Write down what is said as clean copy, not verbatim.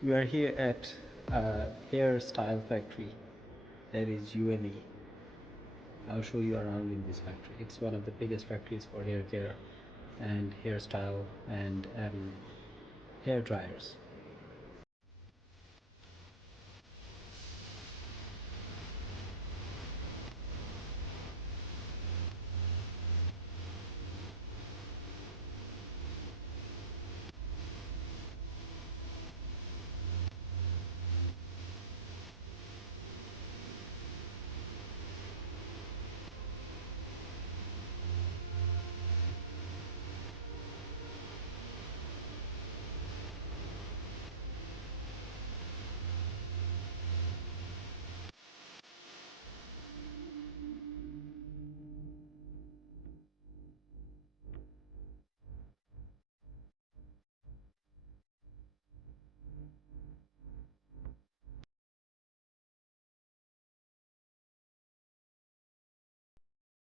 We are here at a hairstyle factory, that is UNE. I'll show you around in this factory. It's one of the biggest factories for hair care and hairstyle and hair dryers.